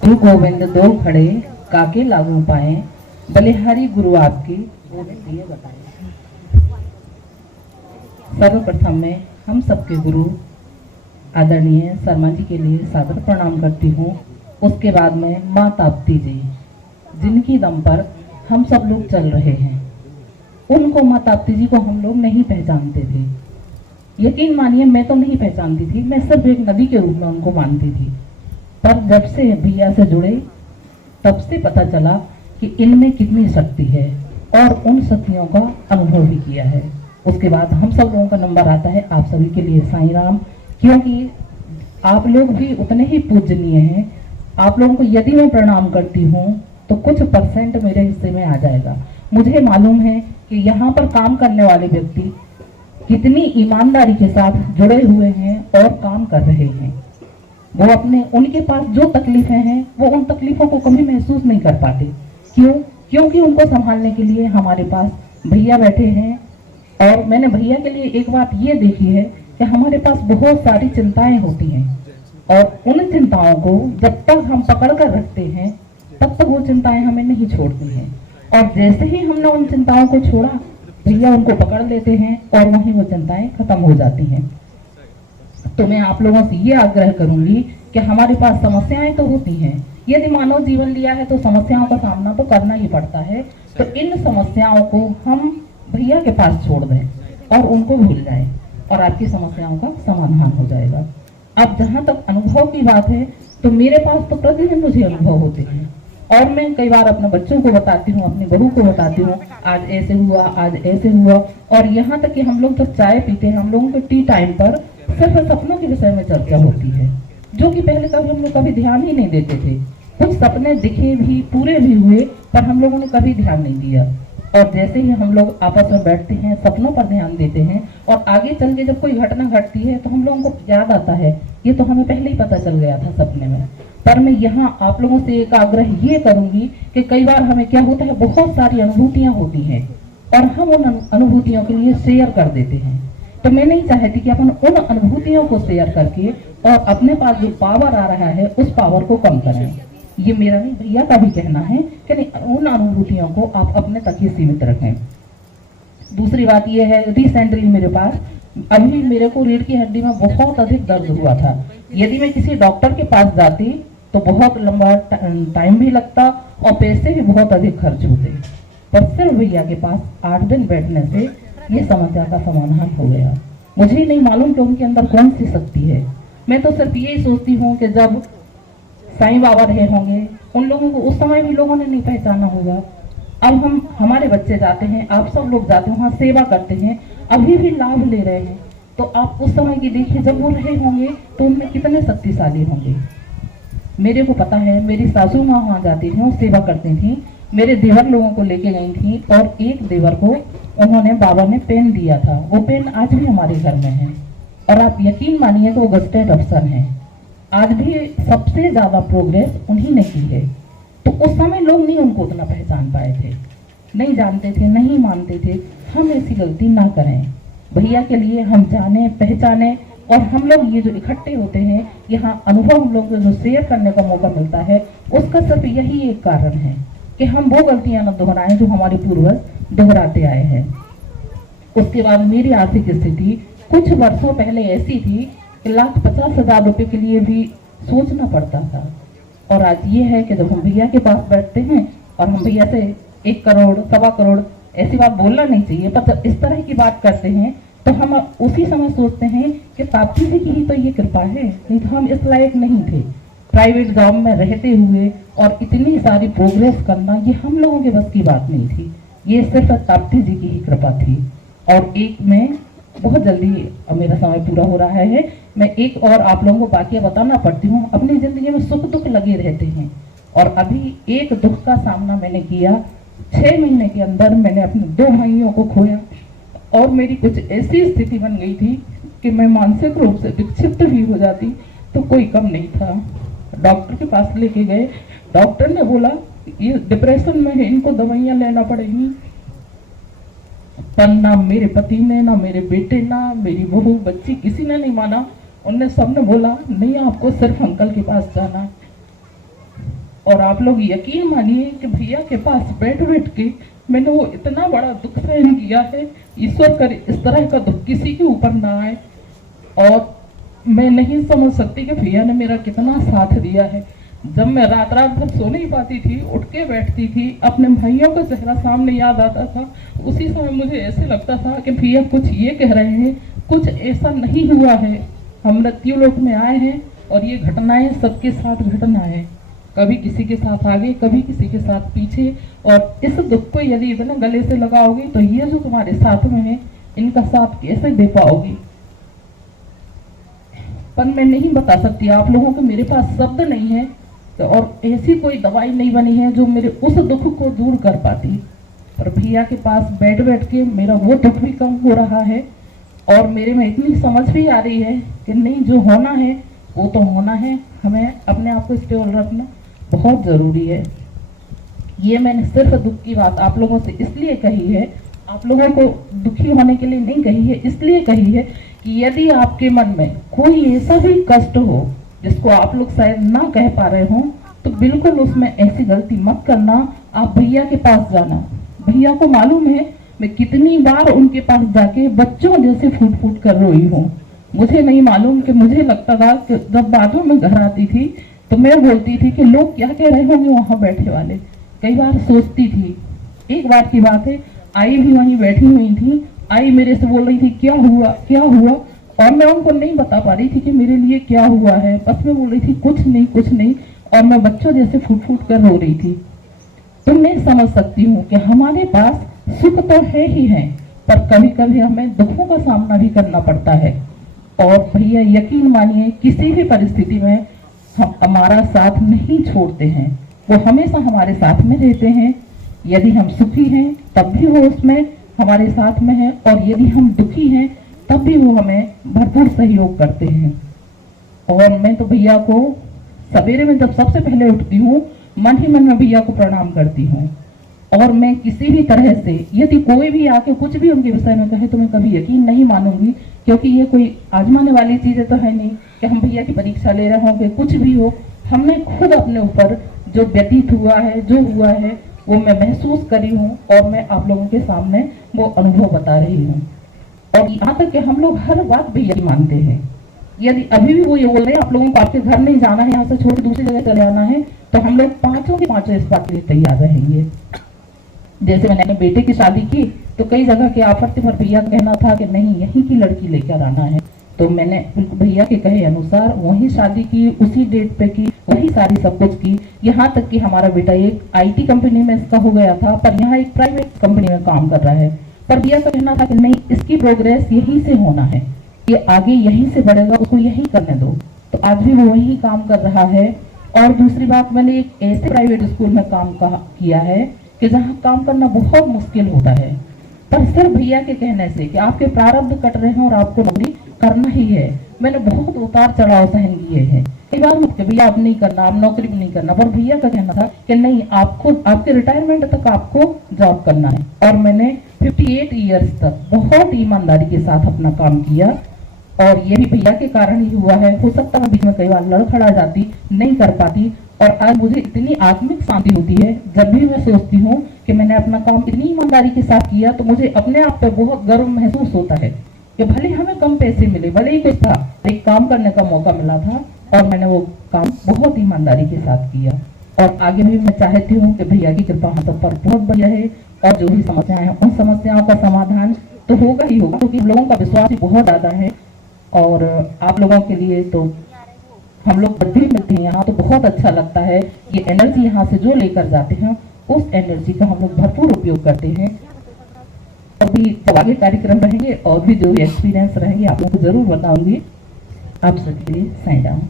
गुरु गोविंद दो खड़े काके लागू पाए, बलिहारी गुरु आपकी बोले दिए बताए। सर्वप्रथम में हम सबके गुरु आदरणीय शर्मा जी के लिए सादर प्रणाम करती हूँ। उसके बाद में माँ ताप्ती जी, जिनकी दम पर हम सब लोग चल रहे हैं। उनको, माँ ताप्ती जी को हम लोग नहीं पहचानते थे। यकीन मानिए, मैं तो नहीं पहचानती थी, मैं सिर्फ एक नदी के रूप में उनको मानती थी। पर जब से भैया से जुड़े तब से पता चला कि इनमें कितनी शक्ति है और उन शक्तियों का अनुभव भी किया है। उसके बाद हम सब लोगों का नंबर आता है आप सभी के लिए साईं राम, क्योंकि आप लोग भी उतने ही पूजनीय हैं। आप लोगों को यदि मैं प्रणाम करती हूँ तो कुछ परसेंट मेरे हिस्से में आ जाएगा। मुझे मालूम है कि यहाँ पर काम करने वाले व्यक्ति कितनी ईमानदारी के साथ जुड़े हुए हैं और काम कर रहे हैं। वो अपने, उनके पास जो तकलीफें हैं वो उन तकलीफों को कभी महसूस नहीं कर पाते। क्यों? क्योंकि उनको संभालने के लिए हमारे पास भैया बैठे हैं। और मैंने भैया के लिए एक बात ये देखी है कि हमारे पास बहुत सारी चिंताएं होती हैं और उन चिंताओं को जब तक हम पकड़ कर रखते हैं तब तक वो चिंताएं हमें नहीं छोड़ती हैं। और जैसे ही हमने उन चिंताओं को छोड़ा, भैया उनको पकड़ लेते हैं और वहीं वो चिंताएं खत्म हो जाती हैं। तो मैं आप लोगों से ये आग्रह करूंगी कि हमारे पास समस्याएं तो होती हैं। यदि मानव जीवन लिया है तो समस्याओं का सामना तो करना ही पड़ता है। तो इन समस्याओं को हम भैया के पास छोड़ दें और उनको भूल जाएं और आपकी समस्याओं का समाधान हो जाएगा। अब जहाँ तक अनुभव की बात है, तो मेरे पास तो प्रतिदिन मुझे अनुभव होते हैं और मैं कई बार अपने बच्चों को बताती हूँ, अपनी बहू को बताती हूँ, आज ऐसे हुआ, आज ऐसे हुआ। और यहाँ तक कि हम लोग जब चाय पीते हैं, हम लोगों के टी टाइम पर सिर्फ सपनों के विषय में चर्चा होती है, जो कि पहले कभी हम लोग कभी ध्यान ही नहीं देते थे। कुछ सपने दिखे भी, पूरे भी हुए, पर हम लोगों ने कभी ध्यान नहीं दिया। और जैसे ही हम लोग आपस में बैठते हैं, सपनों पर ध्यान देते हैं और आगे चल के जब कोई घटना घटती है तो हम लोगों को याद आता है ये तो हमें पहले ही पता चल गया था सपने में। पर मैं यहाँ आप लोगों से एक आग्रह ये करूंगी कि कई बार हमें क्या होता है, बहुत सारी अनुभूतियां होती हैं और हम उन अनुभूतियों के लिए शेयर कर देते हैं। तो मैं नहीं चाहती कि अपन उन अनुभूतियों को शेयर करके और अपने पास जो पावर आ रहा है उस पावर को कम करें। ये मेरा नहीं, भैया का भी कहना है कि नहीं, उन अनुभूतियों को आप अपने तक ही सीमित रखें। दूसरी बात ये है, रिसेंटली मेरे पास अभी मेरे को रीढ़ की हड्डी में बहुत अधिक दर्द हुआ था। यदि मैं किसी डॉक्टर के पास जाती तो बहुत लंबा टाइम भी लगता और पैसे भी बहुत अधिक खर्च होते। पर सिर्फ भैया के पास 8 दिन बैठने से ये समस्या का समाधान हो गया। मुझे ही नहीं मालूम कि उनके अंदर कौन सी शक्ति है। मैं तो सिर्फ यही सोचती हूँ कि जब साईं बाबा रहे होंगे, उन लोगों को उस समय भी लोगों ने नहीं पहचाना होगा। अब हमारे बच्चे जाते हैं, आप सब लोग जाते हैं वहाँ सेवा करते हैं, अभी भी लाभ ले रहे हैं। तो आप उस समय की देखिए, जब वो रहे होंगे तो उनमें कितने शक्तिशाली होंगे। मेरे को पता है, मेरी सासू माँ वहाँ जाती थी, वो सेवा करती थी। मेरे देवर लोगों को लेके गई थी और एक देवर को उन्होंने, बाबा ने पेन दिया था। वो पेन आज भी हमारे घर में है और आप यकीन मानिए कि वो गजटेड अफसर हैं। आज भी सबसे ज्यादा प्रोग्रेस उन्हीं ने की है। तो उस समय लोग नहीं उनको उतना पहचान पाए थे, नहीं जानते थे, नहीं मानते थे। हम ऐसी गलती ना करें। भैया के लिए हम जाने पहचाने और हम लोग ये जो इकट्ठे होते हैं, यहाँ अनुभव हम लोग को जो शेयर करने का मौका मिलता है, उसका सिर्फ यही एक कारण है कि हम वो गलतियां न दोहराएं जो हमारे पूर्वज दोहराते आए हैं। उसके बाद मेरी आर्थिक स्थिति कुछ वर्षों पहले ऐसी थी कि 1,50,000 रुपए के लिए भी सोचना पड़ता था। और आज ये है कि जब हम भैया के पास बैठते हैं और हम भैया से 1 करोड़, 1.25 करोड़, ऐसी बात बोलना नहीं चाहिए, पर जब इस तरह की बात करते हैं तो हम उसी समय सोचते हैं कि ताप्ती जी की ही तो ये कृपा है, नहीं तो हम इस लायक नहीं थे। प्राइवेट जॉब में रहते हुए और इतनी सारी प्रोग्रेस करना, ये हम लोगों के बस की बात नहीं थी। ये सिर्फ ताप्ती जी की ही कृपा थी। और एक में बहुत जल्दी, मेरा समय पूरा हो रहा है, मैं एक और आप लोगों को बाकी बताना पड़ती हूँ। अपनी जिंदगी में सुख दुख लगे रहते हैं और अभी एक दुख का सामना मैंने किया। 6 महीने के अंदर मैंने अपने 2 भाइयों को खोया और मेरी कुछ ऐसी स्थिति बन गई थी कि मैं मानसिक रूप से विक्षिप्त भी हो जाती तो कोई कम नहीं था। डॉक्टर के पास लेके गए, डॉक्टर ने बोला ये डिप्रेशन में है, इनको दवाइयाँ लेना पड़ेगी। पर ना मेरे पति ने, ना मेरे बेटे, ना मेरी बहू, बच्ची, किसी ने नहीं माना। उनने सबने बोला नहीं, आपको सिर्फ अंकल के पास जाना। और आप लोग यकीन मानिए कि भैया के पास बैठ बैठ के मैंने वो इतना बड़ा दुख सहन किया है। ईश्वर करे इस तरह का दुख किसी के ऊपर ना आए। और मैं नहीं समझ सकती कि भैया ने मेरा कितना साथ दिया है। जब मैं रात रात भर सो नहीं पाती थी, उठ के बैठती थी, अपने भाइयों का चेहरा सामने याद आता था। उसी समय मुझे ऐसे लगता था कि भैया कुछ ये कह रहे हैं, कुछ ऐसा नहीं हुआ है। हम मृत्यु लोक में आए हैं और ये घटनाएं सबके साथ घटना है, कभी किसी के साथ आगे, कभी किसी के साथ पीछे। और इस दुख को यदि इतना गले से लगाओगी तो ये जो तुम्हारे साथ में है, इनका साथ कैसे दे पाओगी। पर मैं नहीं बता सकती आप लोगों को, मेरे पास शब्द नहीं है और ऐसी कोई दवाई नहीं बनी है जो मेरे उस दुख को दूर कर पाती। पर भैया के पास बैठ बैठ के मेरा वो दुख भी कम हो रहा है और मेरे में इतनी समझ भी आ रही है कि नहीं, जो होना है वो तो होना है। हमें अपने आप को स्टेबल रखना बहुत ज़रूरी है। ये मैंने सिर्फ दुख की बात आप लोगों से इसलिए कही है, आप लोगों को दुखी होने के लिए नहीं कही है, इसलिए कही है कि यदि आपके मन में कोई ऐसा भी कष्ट हो जिसको आप लोग शायद ना कह पा रहे हो, तो बिल्कुल उसमें ऐसी गलती मत करना। आप भैया के पास जाना। भैया को मालूम है मैं कितनी बार उनके पास जाके बच्चों जैसे फूट फूट कर रोई हूँ। मुझे नहीं मालूम कि मुझे लगता था कि जब बादों में घर आती थी तो मैं बोलती थी कि लोग क्या कह रहे होंगे वहां बैठे वाले। कई बार सोचती थी। एक बार की बात है, आई भी वहीं बैठी हुई थी, आई मेरे से बोल रही थी क्या हुआ क्या हुआ, और मैं उनको नहीं बता पा रही थी कि मेरे लिए क्या हुआ है। बस मैं बोल रही थी कुछ नहीं कुछ नहीं, और मैं बच्चों जैसे फूट फूट कर रो रही थी। तो मैं समझ सकती हूँ कि हमारे पास सुख तो है ही है, पर कभी कभी हमें दुखों का सामना भी करना पड़ता है। और भैया यकीन मानिए किसी भी परिस्थिति में हम हमारा साथ नहीं छोड़ते हैं, वो हमेशा हमारे साथ में रहते हैं। यदि हम सुखी हैं तब भी वो उसमें हमारे साथ में है, और यदि हम दुखी हैं तब भी वो हमें भरपूर सहयोग करते हैं। और मैं तो भैया को सवेरे में जब सबसे पहले उठती हूँ, मन ही मन में भैया को प्रणाम करती हूँ। और मैं किसी भी तरह से यदि कोई भी आके कुछ भी उनके विषय में कहे तो मैं कभी यकीन नहीं मानूंगी, क्योंकि ये कोई आजमाने वाली चीजें तो है नहीं कि हम भैया की परीक्षा ले रहे होंगे। कुछ भी हो, हमने खुद अपने ऊपर जो व्यतीत हुआ है, जो हुआ है, वो मैं महसूस करी हूँ और मैं आप लोगों के सामने वो अनुभव बता रही हूँ। और यहाँ तक कि हम लोग हर बात भैया की मानते हैं। यदि अभी भी वो ये बोल रहे हैं आप लोगों को आपके घर नहीं जाना है, यहाँ से छोड़ के दूसरी जगह चले आना है, तो हम लोग पांचों के पांचों इस बात के लिए तैयार रहेंगे। जैसे मैंने अपने बेटे की शादी की तो कई जगह के ऑफर थे, पर भैया का कहना था कि नहीं, यहीं की लड़की लेकर आना है। तो मैंने भैया के कहे अनुसार वही शादी की, उसी डेट पे की, वही सारी सब कुछ की। यहाँ तक कि हमारा बेटा एक IT कंपनी में इसका हो गया था, पर यहाँ एक प्राइवेट कंपनी में काम कर रहा है। पर भैया का कहना था कि नहीं, इसकी प्रोग्रेस यहीं से होना है, ये आगे यहीं से बढ़ेगा, उसको यहीं करने दो। तो आज भी वो वही काम कर रहा है। और दूसरी बात, मैंने एक ऐसे प्राइवेट स्कूल में काम किया है कि जहाँ काम करना बहुत मुश्किल होता है, पर सिर्फ भैया के कहने से कि आपके प्रारब्ध कट रहे हैं और आपको नौकरी करना ही है। मैंने बहुत उतार चढ़ाव सहन किए हैं। कई बार मुझे भैया अब नहीं करना, अब नौकरी भी नहीं करना, पर भैया का कहना था कि नहीं, आपको आपके रिटायरमेंट तक आपको जॉब करना है। और मैंने 58 ईयर्स तक बहुत ईमानदारी के साथ अपना काम किया, और ये भी भैया के कारण ही हुआ है। हो सकता है बीच में कई बार लड़खड़ा जाती, नहीं कर पाती, और आज मुझे इतनी आत्मिक शांति होती है जब भी मैं सोचती हूँ कि मैंने अपना काम इतनी ईमानदारी के साथ किया, तो मुझे अपने आप पर बहुत गर्व महसूस होता है कि भले हमें कम पैसे मिले, भले ही कुछ था, एक काम करने का मौका मिला था और मैंने वो काम बहुत ईमानदारी के साथ किया। और आगे भी मैं चाहती हूँ कि भैया की कृपा हम सब पर बहुत बढ़िया है, और जो भी समस्याएं हैं उन समस्याओं का समाधान तो होगा ही होगा, क्योंकि लोगों का विश्वास भी बहुत ज्यादा है। और आप लोगों के लिए तो हम लोग जब भी मिलते हैं यहाँ तो बहुत अच्छा लगता है। ये एनर्जी यहाँ से जो लेकर जाते हैं, उस एनर्जी का हम लोग भरपूर उपयोग करते हैं। और भी जब आगे कार्यक्रम रहेंगे और भी जो भी एक्सपीरियंस रहेंगे आप लोगों को जरूर बताऊंगी। आप सबके लिए साइन डाउन।